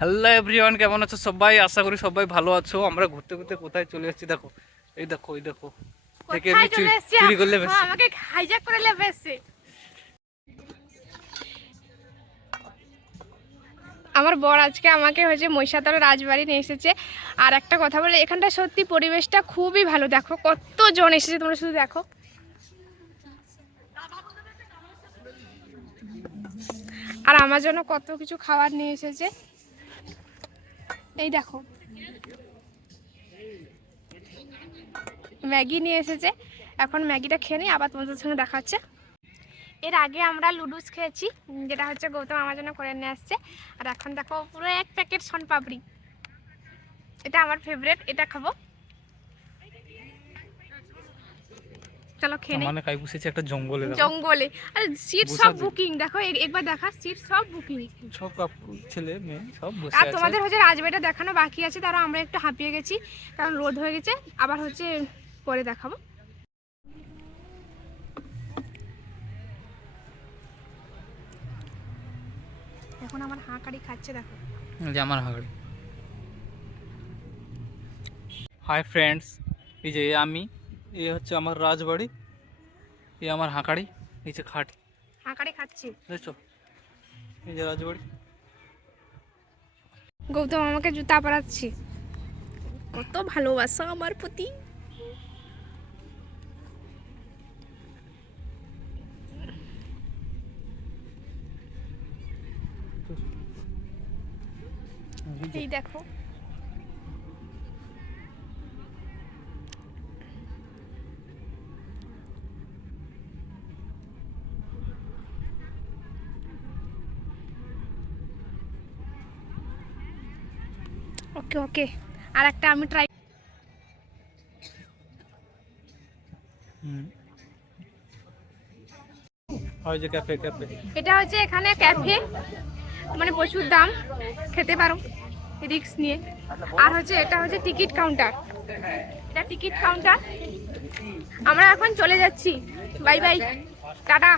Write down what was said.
Hello everyone, কেমন আছো সবাই? আশা করি সবাই ভালো আছো। আমরা ঘুরতে ঘুরতে কোথায় চলে এসেছি দেখো। এই দেখো থেকে এমনি কোথায় চলে এসেছি? চুরি করলে বেশ। আমাকে হাইজ্যাক করে লেবে এসেছে। আমার বর আজকে আমাকে হচ্ছে মহিষাদল রাজবাড়ি নিয়ে এসেছে। আর একটা কথা বলে, এখানটা সত্যি পরিবেশটা খুবই ভালো। দেখো কতজন এসেছে, তোমরা শুধু দেখো। আর আমার জন্য কত কিছু খাবার নিয়ে এসেছে, এই দেখো। ম্যাগি নিয়ে এসেছে, এখন ম্যাগিটা খেয়ে নিই, আবার তোমাদের সঙ্গে দেখা হচ্ছে। এর আগে আমরা লুডুস খেয়েছি, যেটা হচ্ছে গৌতম আমার জন্য করে নিয়ে আসছে। আর এখন দেখো পুরো এক প্যাকেট শনপাপড়ি, এটা আমার ফেভারিট, এটা খাবো। চলো খেয়ে নেই। মানে কাই বসেছে একটা জঙ্গলে, দেখো জঙ্গলে, আর সিট সব বুকিং। দেখো একবার দেখা, সিট সব বুকিং, সব কাপড় ছেলে মেয়ে সব বসে আর আছে। তোমাদের হচ্ছে রাজবাড়িটা দেখানো বাকি আছে, তারা আমরা একটু হাঁপিয়ে গেছি কারণ রোদ হয়ে গেছে। আবার হচ্ছে পরে দেখাবো। এখন আমার হাঁকারি খাচ্ছে, দেখো। এই যে আমার হাঁড়ি। হাই ফ্রেন্ডস, এই যে আমি, এই হচ্ছে আমার রাজবাড়ি, এই আমার হাঁকাড়ি, এই যে খাট, হাঁকারি খাচ্ছি। বুঝেছো? এই যে রাজবাড়ি। গৌতম আমাকে জুতা পরাচ্ছি, কত ভালোবাসা আমার প্রতি। এই দেখো, ওকে ওকে। আর একটা আমি ট্রাই। ওই যে ক্যাফে ক্যাফে। এটা হচ্ছে এখানে ক্যাফে, মানে প্রচুর দাম, খেতে পারো রিস্ক নিয়ে। আর হচ্ছে এটা হচ্ছে টিকিট কাউন্টার, এটা টিকিট কাউন্টার। আমরা এখন চলে যাচ্ছি, বাই বাই, টাটা।